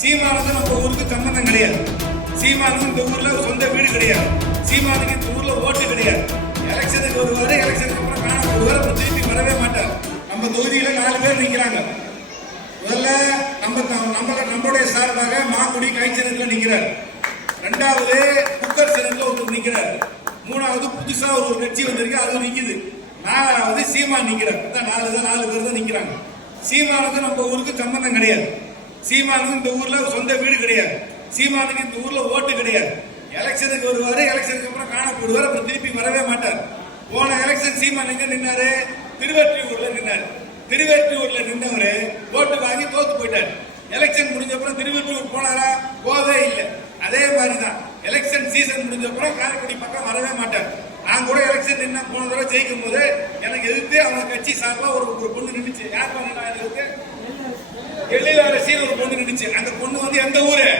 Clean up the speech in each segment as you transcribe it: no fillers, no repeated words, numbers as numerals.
சீமானுக்கு நம்ம ஊருக்கு சம்பந்தம் கிடையாது. சீமானுக்கு இந்த ஊர்ல சொந்த வீடு கிடையாது. சீமானுக்கு இந்த ஊர்ல ஓட்டு கிடையாது. எலெக்ஷனுக்கு வருவாரு, எலெக்ஷனுக்கு அப்புறம் காண போடுவார், அப்புறம் திருப்பி வரவே மாட்டார். நம்ம தொகுதியில 4 பேர் நிக்கிறாங்க. முதல்ல நம்மளுடைய சார்பாக மாங்குடி கைச்சனத்துல நிக்கிறார். 2வது குக்கர் சனத்துல ஒருத்தர் நிக்கிறார். 3வது புதுசா ஒரு கட்சி வந்திருக்கு, அது நிக்குது. 4வது சீமான் நிக்கிறார். 4 பேர் தான் நிக்கிறாங்க. சீமானுக்கு நம்ம ஊருக்கு சம்பந்தம் கிடையாது. சீமானுக்கு இந்த ஊர்ல சொந்த வீடு கிடையாது. சீமானுக்கு இந்த ஊர்ல ஓட்டு கிடையாது. எலெக்ஷனுக்கு வருவாரு, எலெக்ஷனுக்கு அப்புறம் காண போடுவார், அப்புறம் திருப்பி வரவே மாட்டார். போன எலெக்ஷன் சீமான் எங்க நின்னாரு? திருவெற்றியூர்ல நின்னாரு. திருவெற்றியூர்ல நின்றவரு ஓட்டு வாங்கி தோத்து போயிட்டாரு. எலெக்ஷன் முடிஞ்ச அப்புறம் திருவெற்றியூர் போனாரா? போவே இல்லை. அதே மாதிரிதான் எலெக்ஷன் சீசன் முடிஞ்ச அப்புறம் காரைக்குடி பக்கம் வரவே மாட்டார். நான் கூட எலெக்ஷன் நின்னா போன தடவை ஜெயிக்கும் போது எனக்கு எதிர்த்து அவங்க கட்சி சார்பா ஒரு பொண்ணு நின்றுச்சு. யார் பண்ணா எதிர்த்து? எழிலரசின்னு ஒரு பொண்ணு நின்றுச்சு. அந்த பொண்ணு வந்து எந்த ஊரு?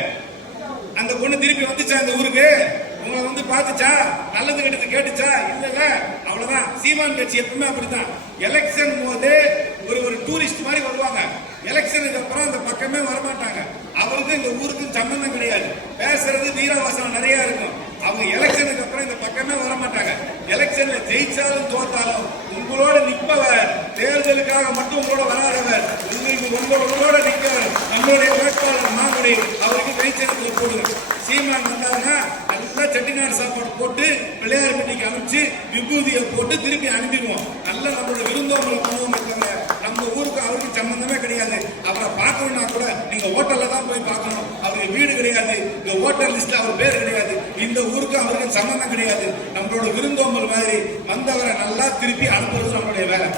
அந்த பொண்ணு திருப்பி வந்துச்சா அந்த ஊருக்கு? உங்களை வந்து பாத்துச்சா? நல்லது கெட்டது கேட்டுச்சா? இல்ல. அவ்வளவுதான். சீமான் கட்சி எப்பவுமே அப்படித்தான். எலெக்ஷன் போது ஒரு டூரிஸ்ட் மாதிரி வருவாங்க. எலெக்ஷனுக்கு அப்புறம் அந்த பக்கமே வரமாட்டாங்க. அவருக்கு இந்த ஊருக்கு சம்பந்தம் கிடையாது. பேசுறது வீரவாசனம் நிறைய இருக்கும். அவங்க எலெக்ஷனுக்கு அப்புறம் இந்த பக்கமே வரமாட்டாங்க. எலெக்ஷன்ல ஜெயிச்சாலும் தோத்தாலும் உங்களோட நிற்பவர், தேர்தலுக்காக மட்டும் உங்களோட வராதவர், உங்களோட நிற்கிறவர் நம்மளுடைய வேட்பாளர் மாங்குடி, அவருக்கு கைச்சனத்துல போடுங்க. சீமான் வந்தாருன்னா நல்லா செட்டிநாடு சாப்பாடு போட்டு பிள்ளையார்பட்டிக்கு அனுப்பிச்சு விபூதியை போட்டு திருப்பி அனுப்பிடுவோம். நல்லா நம்மளோட விருந்தோம்பலை பண்ணுவோம். நம்ம ஊருக்கு அவருக்கு சம்பந்தமே கிடையாது. அவரை பார்க்கணும்னா கூட நீங்க ஹோட்டல்ல தான் போய் பார்க்கணும். அவருக்கு வீடு கிடையாது. இந்த ஹோட்டல் லிஸ்ட்ல அவர் பேர் கிடையாது. இந்த ஊருக்கு அவருக்கு சம்பந்தம் கிடையாது. நம்மளோட விருந்தோம்பல் மாதிரி வந்தவரை நல்லா திருப்பி அனுப்புறது நம்மளுடைய வேலை.